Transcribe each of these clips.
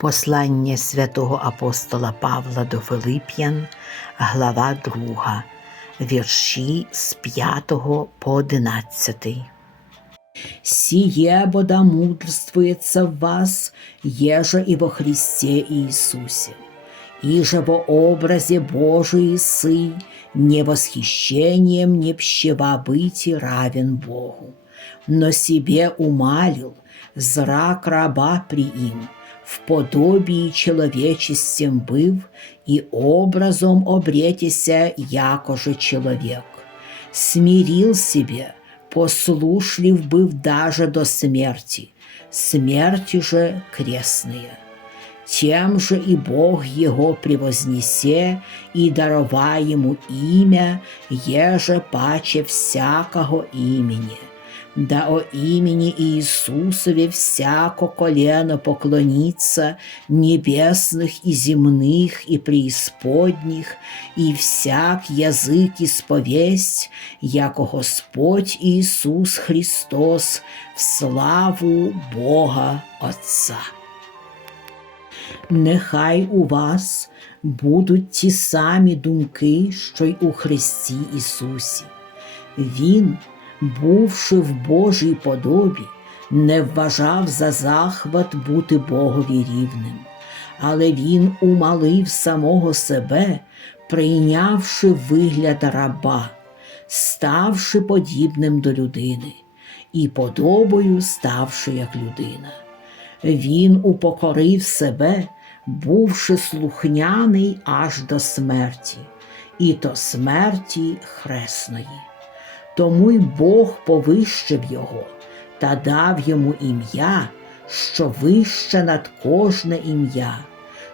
Послання святого апостола Павла до Филип'ян, глава 2, вірші з 5 по 11. Сие бода мудрствуется в вас, еже и во Христе Иисусе, и же во образе Божий сы, не восхищением не пщева быть равен Богу, но себе умалил зрак раба при им, в подобии человечестем быв, и образом обретеся, якоже человек. Смирил себе, послушлив быв даже до смерти, смерти же крестные. Тем же и Бог его превознесе и дарова ему имя, еже паче всякого имени. Да о имени Иисусове всяко колено поклонится, небесных и земных и преисподних, и всяк язык исповесть, яко Господь Иисус Христос в славу Бога Отца. Нехай у вас будуть ті самі думки, що й у Христі Ісусі. Він, бувши в Божій подобі, не вважав за захват бути Богові рівним, але він умалив самого себе, прийнявши вигляд раба, ставши подібним до людини, і подобою ставши як людина. Він упокорив себе, бувши слухняний аж до смерті, і то смерті хресної. Тому й Бог повищив його та дав йому ім'я, що вище над кожне ім'я,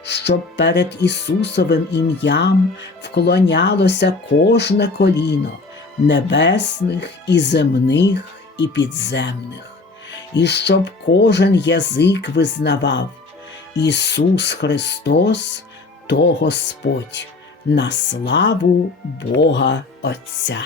щоб перед Ісусовим ім'ям вклонялося кожне коліно небесних і земних і підземних і щоб кожен язик визнавав Ісус Христос то Господь на славу Бога Отця.